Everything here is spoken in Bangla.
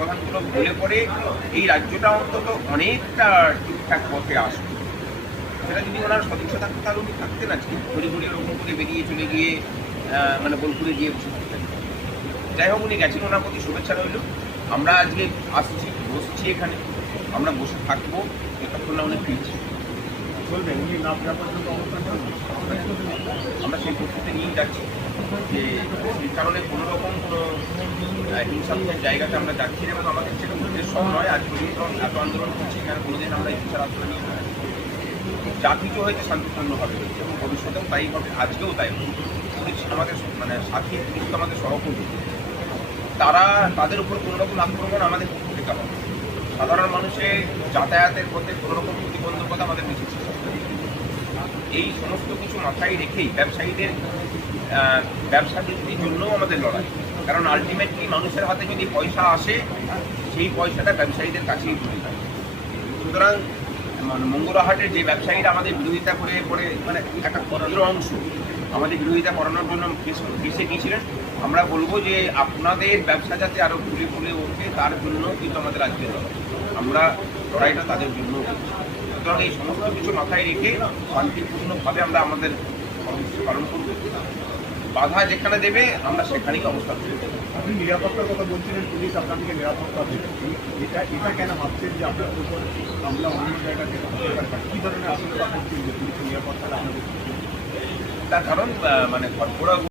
সমাধানগুলো হলে পরে এই রাজ্যটা অন্তত অনেকটা ঠিকঠাক পথে আসবে। সেটা যদি ওনার সদিচ্ছা থাকতো তাহলে উনি থাকতেন আজকে ঘুরে ঘুরে ওরকম করে বেরিয়ে চলে গিয়ে মানে বোলপুরে গিয়ে বসে থাকতেন। যাই হোক, উনি গেছেন, ওনার প্রতি শুভেচ্ছা রইল। আমরা আজকে আসছি, বসছি এখানে, আমরা বসে থাকবো যতক্ষণ না উনি ফিরছি। আমরা সেই প্রস্তুতি নিয়েই যাচ্ছি যে সেই কারণে কোনো রকম কোনো হিংসাত্মক জায়গাতে আমরা যাচ্ছি এবং আমাদের সেটা উদ্দেশ্য নয়। আজ পর্যন্ত এত আন্দোলন করছি কেন কোনোদিন আমরা হিংসার আন্দোলন নিয়ে যা কিছু হয়েছে শান্তিপূর্ণভাবে হয়েছে এবং ভবিষ্যতেও তাই হবে, আজকেও তাই হবে। পুলিশ আমাদের মানে সাথী, পুলিশ তো আমাদের সহকর্মী, তাদের উপর কোনো রকম আক্রমণ আমাদের পক্ষ থেকে হবে। সাধারণ মানুষের যাতায়াতের পথে কোনো রকম প্রতিবন্ধকতা আমাদের বেশি। এই সমস্ত কিছু মাথায় রেখেই ব্যবসায়ীদের ব্যবসা বৃদ্ধির জন্যও আমাদের লড়াই। কারণ আলটিমেটলি মানুষের হাতে যদি পয়সা আসে, সেই পয়সাটা ব্যবসায়ীদের কাছেই চলে যায়। সুতরাং মঙ্গলাহাটের যে ব্যবসায়ীরা আমাদের বিরোধিতা করে পরে মানে একটা ক্ষুদ্র অংশ আমাদের বিরোধিতা করানোর জন্য বেঁচে গিয়েছিলেন, আমরা বলবো যে আপনাদের ব্যবসা যাতে আরও ফুলে ফুলে ওঠে তার জন্য কিন্তু আমাদের আজকে লড়াই। আমরা লড়াইটা তাদের জন্য করছি। সুতরাং এই সমস্ত কিছু মাথায় রেখে শান্তিপূর্ণভাবে আমরা আমাদের কর্মসূচি পালন করব। বাধা যেখানে দেবে আমরা সেখানেই অবস্থান করব। আপনি নিরাপত্তার কথা বলছিলেন, পুলিশ আপনাদেরকে নিরাপত্তা দেবে, এটা কেন ভাবছেন যে আপনার উপর আমরা অন্য জায়গাতে কী ধরনের আসলে ভাবছেন যে পুলিশের নিরাপত্তাটা আমাদের? তার কারণ মানে ঘরপোড়া